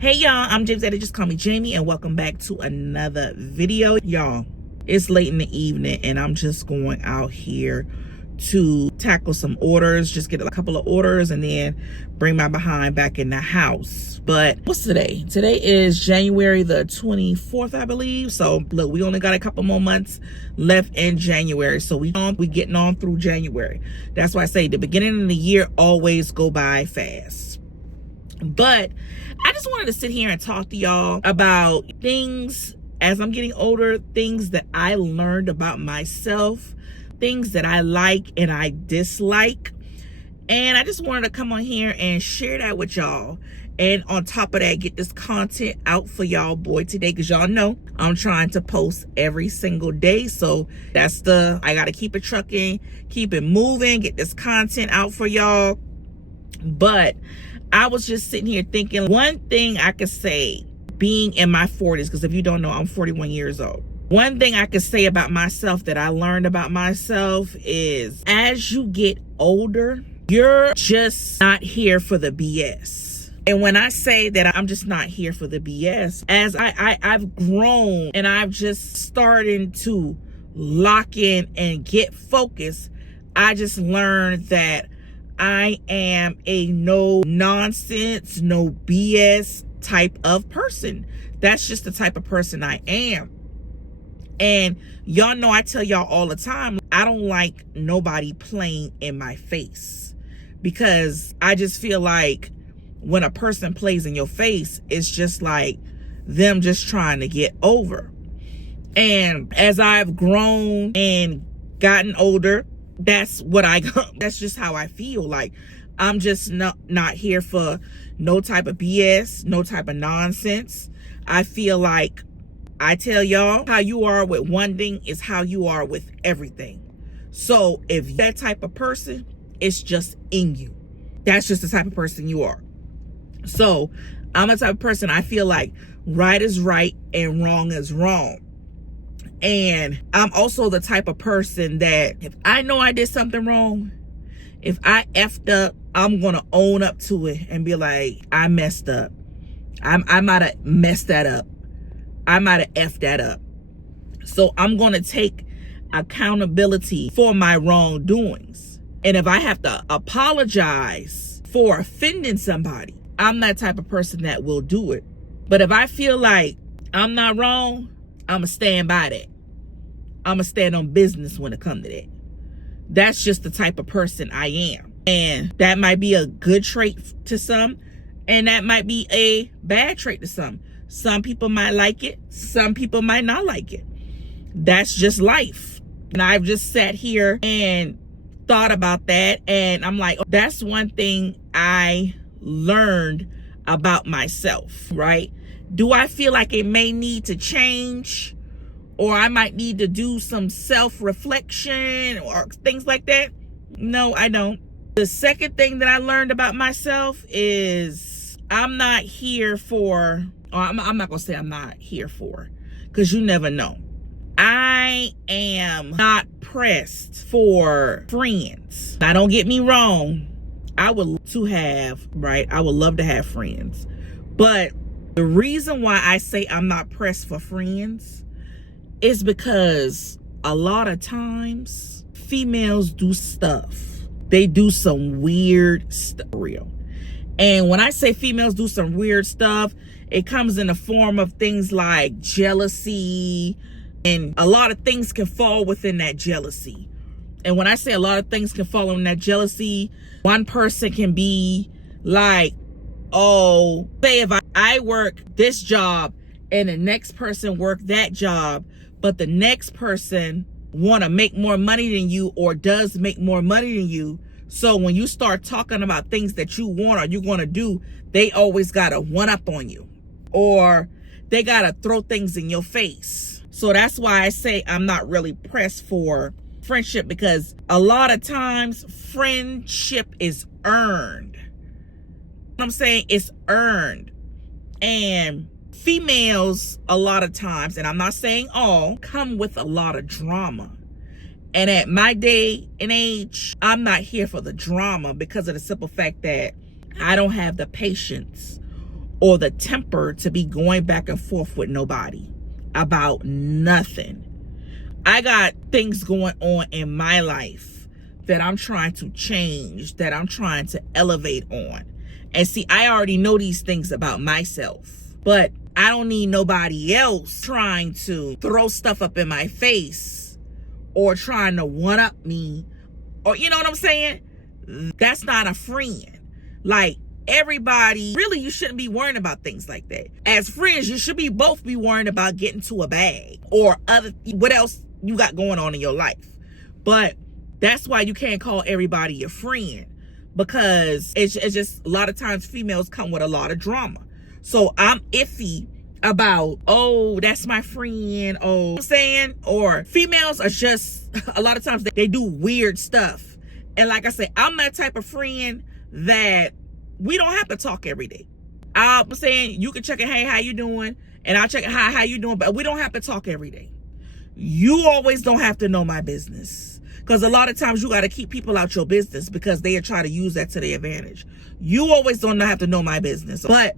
Hey y'all, I'm James Eddie, just call me Jamie, and welcome back to another video. Y'all, it's late in the evening and I'm just going out here to tackle some orders, just get a couple of orders and then bring my behind back in the house. But what's today? Today is January the 24th, I believe. So look, we only got a couple more months left in January. So we getting on through January. That's why I say the beginning of the year always go by fast. But I just wanted to sit here and talk to y'all about things as I'm getting older, things that I learned about myself, things that I like and I dislike. And I just wanted to come on here and share that with y'all. And on top of that, get this content out for y'all boy today, because y'all know I'm trying to post every single day. So I got to keep it trucking, keep it moving, get this content out for y'all. But I was just sitting here thinking, one thing I could say being in my 40s, because if you don't know, I'm 41 years old. One thing I could say about myself that I learned about myself is as you get older, you're just not here for the BS. And when I say that I'm just not here for the BS, as I've grown and I've just started to lock in and get focused, I just learned that I am a no nonsense, no BS type of person. That's just the type of person I am. And y'all know I tell y'all all the time, I don't like nobody playing in my face, because I just feel like when a person plays in your face, it's just like them just trying to get over. And as I've grown and gotten older, that's just how I feel. Like I'm just not here for no type of BS, no type of nonsense. I feel like I tell y'all, how you are with one thing is how you are with everything. So if that type of person, it's just in you. That's just the type of person you are. So I'm a type of person, I feel like right is right and wrong is wrong. And I'm also the type of person that if I know I did something wrong, if I effed up, I'm going to own up to it and be like, I messed up. I might have messed that up. I might have effed that up. So I'm going to take accountability for my wrongdoings. And if I have to apologize for offending somebody, I'm that type of person that will do it. But if I feel like I'm not wrong, I'm going to stand by that. I'm going to stand on business when it comes to that. That's just the type of person I am. And that might be a good trait to some, and that might be a bad trait to some. Some people might like it. Some people might not like it. That's just life. And I've just sat here and thought about that. And I'm like, that's one thing I learned about myself, right? Do I feel like it may need to change, or I might need to do some self-reflection or things like that? No, I don't. The second thing that I learned about myself is I'm not here for, or I'm not going to say I'm not here for, because you never know. I am not pressed for friends. Now, don't get me wrong. I would love to have friends. But the reason why I say I'm not pressed for friends is because a lot of times females do stuff. They do some weird stuff. Real. And when I say females do some weird stuff, it comes in the form of things like jealousy, and a lot of things can fall within that jealousy. And when I say a lot of things can fall in that jealousy, one person can be like, oh, say if I work this job and the next person work that job, but the next person want to make more money than you or does make more money than you. So when you start talking about things that you want or you're going to do, they always got to one up on you, or they got to throw things in your face. So that's why I say I'm not really pressed for friendship, because a lot of times friendship is earned. I'm saying it's earned. And females, a lot of times, and I'm not saying all, come with a lot of drama. And at my day and age, I'm not here for the drama, because of the simple fact that I don't have the patience or the temper to be going back and forth with nobody about nothing. I got things going on in my life that I'm trying to change, that I'm trying to elevate on. And see, I already know these things about myself, but I don't need nobody else trying to throw stuff up in my face or trying to one-up me, or you know what I'm saying? That's not a friend. Like, everybody, really, you shouldn't be worrying about things like that. As friends, you should both be worrying about getting to a bag or what else you got going on in your life. But that's why you can't call everybody your friend, because it's just a lot of times females come with a lot of drama. So I'm iffy about, oh, that's my friend, oh, you know what I'm saying? Or females are just, a lot of times they do weird stuff. And like I said, I'm that type of friend that we don't have to talk every day. I'm saying you can check it, hey, how you doing? And I'll check it, how you doing? But we don't have to talk every day. You always don't have to know my business, because a lot of times you got to keep people out your business because they are trying to use that to their advantage. You always don't have to know my business. But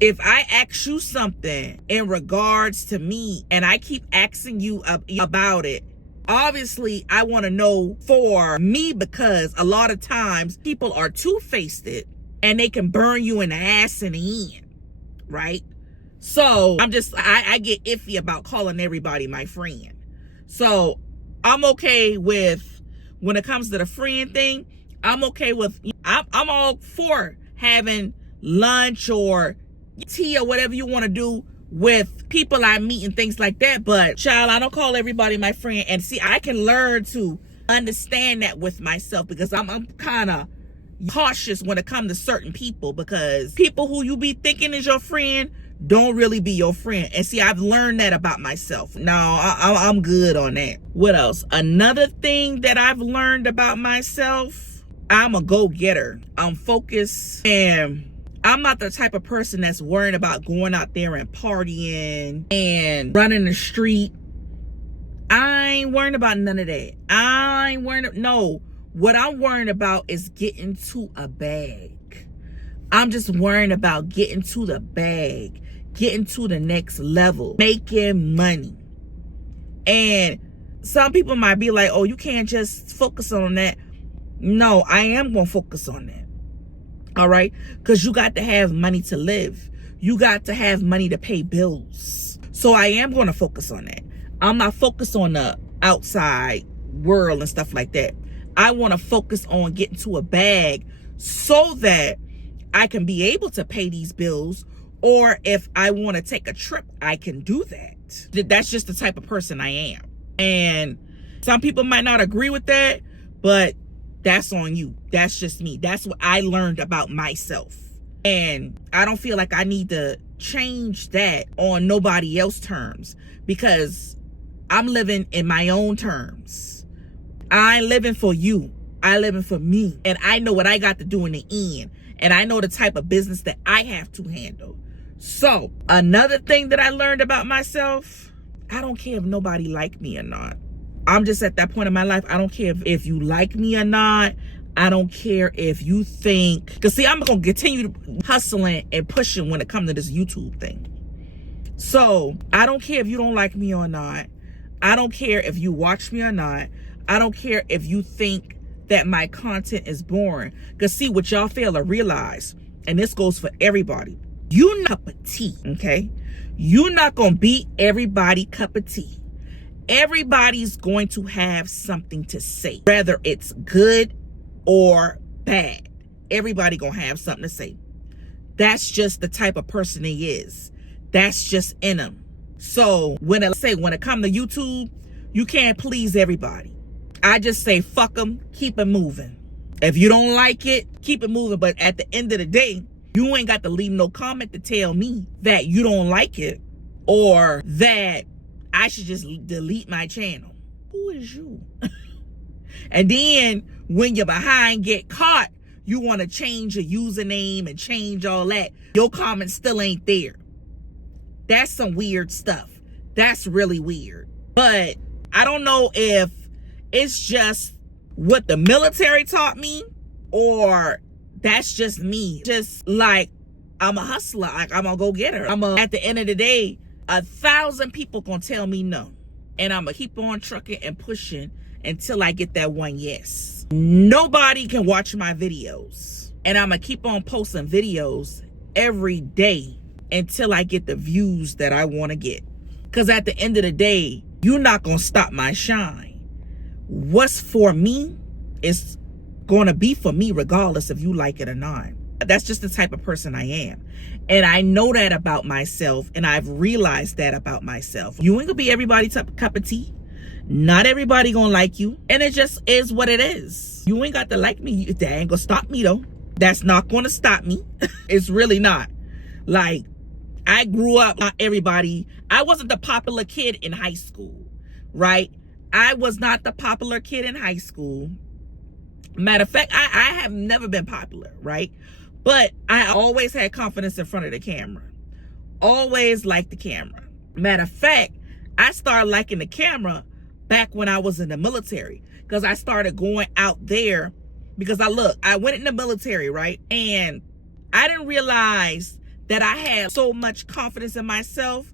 if I ask you something in regards to me and I keep asking you about it, obviously I want to know for me, because a lot of times people are two-faced and they can burn you in the ass and the end, right? So I get iffy about calling everybody my friend. So I'm okay with, when it comes to the friend thing, I'm okay with, I'm all for having lunch or tea or whatever you want to do with people I meet and things like that. But child, I don't call everybody my friend. And see, I can learn to understand that with myself, because I'm kind of cautious when it comes to certain people, because people who you be thinking is your friend don't really be your friend. And see, I've learned that about myself. No, I'm good on that. What else? Another thing that I've learned about myself, I'm a go-getter. I'm focused, and I'm not the type of person that's worrying about going out there and partying and running the street. I ain't worrying about none of that. No. What I'm worrying about is getting to a bag. I'm just worrying about getting to the bag, getting to the next level, making money. And some people might be like, oh, you can't just focus on that. No, I am going to focus on that. All right? Because you got to have money to live. You got to have money to pay bills. So I am going to focus on that. I'm not focused on the outside world and stuff like that. I want to focus on getting to a bag so that I can be able to pay these bills, or if I want to take a trip, I can do that. That's just the type of person I am. And some people might not agree with that, but that's on you. That's just me. That's what I learned about myself. And I don't feel like I need to change that on nobody else's terms, because I'm living in my own terms. I ain't living for you. I living for me. And I know what I got to do in the end. And I know the type of business that I have to handle. So another thing that I learned about myself, I don't care if nobody like me or not. I'm just at that point in my life. I don't care if you like me or not. I don't care if you think, because see, I'm going to continue hustling and pushing when it comes to this YouTube thing. So I don't care if you don't like me or not. I don't care if you watch me or not. I don't care if you think that my content is boring. Because see, what y'all fail to realize, and this goes for everybody, you're not a cup of tea, okay? You're not going to be everybody cup of tea. Everybody's going to have something to say, whether it's good or bad. Everybody going to have something to say. That's just the type of person he is. That's just in him. So when it comes to YouTube, you can't please everybody. I just say, fuck them, keep it moving. If you don't like it, keep it moving. But at the end of the day, you ain't got to leave no comment to tell me that you don't like it or that I should just delete my channel. Who is you? And then when you're behind, get caught, you want to change your username and change all that. Your comment still ain't there. That's some weird stuff. That's really weird. But I don't know if it's just what the military taught me, or that's just me. Just like, I'm a hustler. Like, I'm a go-getter. At the end of the day, 1,000 people gonna tell me no. And I'm gonna keep on trucking and pushing until I get that one yes. Nobody can watch my videos. And I'm gonna keep on posting videos every day until I get the views that I wanna get. Because at the end of the day, you're not gonna stop my shine. What's for me is gonna be for me regardless if you like it or not. That's just the type of person I am. And I know that about myself, and I've realized that about myself. You ain't gonna be everybody's cup of tea. Not everybody gonna like you, and it just is what it is. You ain't got to like me. That ain't gonna stop me though. That's not gonna stop me. It's really not. Like, I grew up, not everybody. I wasn't the popular kid in high school, right? I was not the popular kid in high school. Matter of fact, I have never been popular, right? But I always had confidence in front of the camera. Always liked the camera. Matter of fact, I started liking the camera back when I was in the military, because I started going out there because I went in the military, right? And I didn't realize that I had so much confidence in myself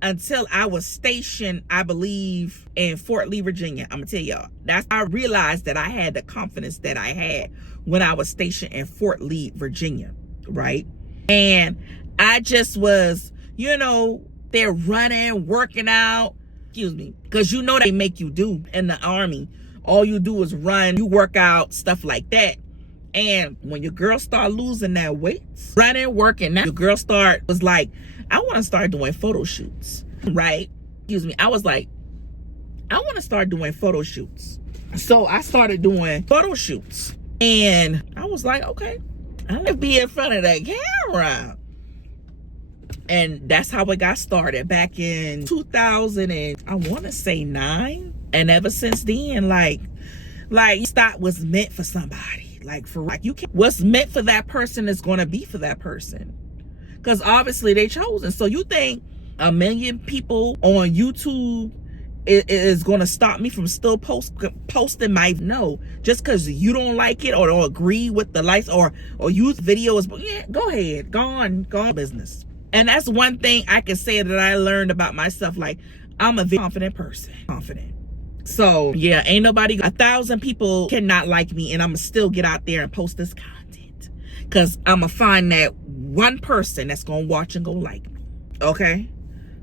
until I was stationed, I believe, in Fort Lee, Virginia. I'm gonna tell y'all, I realized that I had the confidence that I had when I was stationed in Fort Lee, Virginia, right? And I just was, they're running, working out, because they make you do in the Army. All you do is run, you work out, stuff like that. And when your girl start losing that weight, running, working out, your girl was like, I want to start doing photo shoots, right? I was like, I want to start doing photo shoots. So I started doing photo shoots. And I was like, okay, I want to be in front of that camera. And that's how it got started back in 2000 and I want to say 9. And ever since then, like that was meant for somebody. What's meant for that person is going to be for that person. Because obviously they chosen. So you think 1 million people on YouTube is going to stop me from still posting my no, just because you don't like it or don't agree with the likes or use videos? Yeah, go ahead, go on business. And that's one thing I can say that I learned about myself. Like, I'm a very confident person. So yeah, ain't nobody, 1,000 people cannot like me, and I'm gonna still get out there and post this content because I'm gonna find that one person that's gonna watch and go like me. Okay,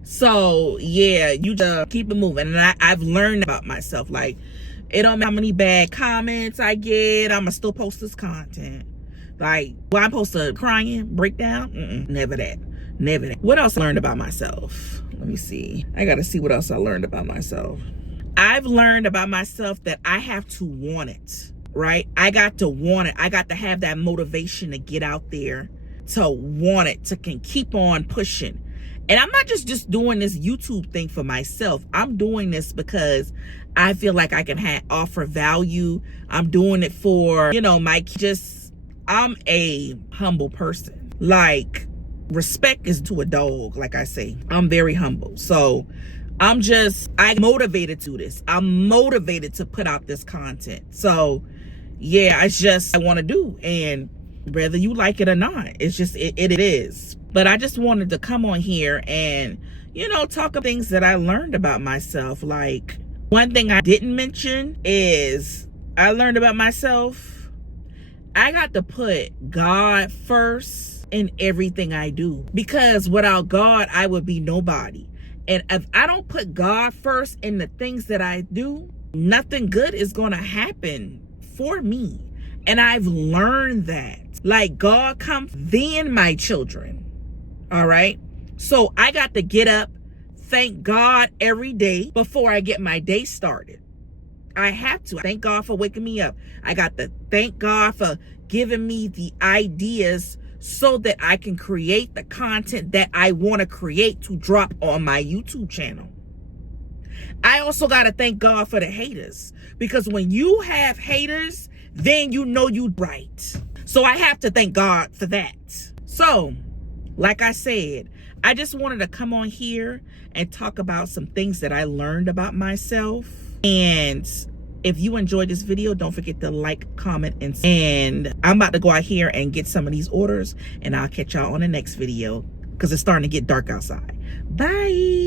so yeah, you just keep it moving. And I've learned about myself, like, it don't matter how many bad comments I get, I'm gonna still post this content. Like, when I post a crying breakdown, never that. What else I learned about myself? Let me see. I gotta see what else I learned about myself. I've learned about myself that I have to want it, right? I got to want it. I got to have that motivation to get out there, to want it, to can keep on pushing. And I'm not just doing this YouTube thing for myself. I'm doing this because I feel like I can offer value. I'm doing it for, I'm a humble person. Like, respect is to a dog, like I say. I'm very humble. So I'm motivated to this. I'm motivated to put out this content. So yeah, it's just I want to do. And whether you like it or not, it's just, it is. But I just wanted to come on here and, talk about things that I learned about myself. Like, one thing I didn't mention is I learned about myself. I got to put God first in everything I do, because without God, I would be nobody. And if I don't put God first in the things that I do, nothing good is going to happen for me. And I've learned that. Like, God comes, then my children. All right? So I got to get up, thank God every day before I get my day started. I have to. Thank God for waking me up. I got to thank God for giving me the ideas so that I can create the content that I want to create to drop on my YouTube channel. I also got to thank God for the haters, because when you have haters, then you know you right. So I have to thank God for that. So, like I said, I just wanted to come on here and talk about some things that I learned about myself. And If you enjoyed this video, don't forget to like, comment, and I'm about to go out here and get some of these orders, and I'll catch y'all on the next video because it's starting to get dark outside. Bye.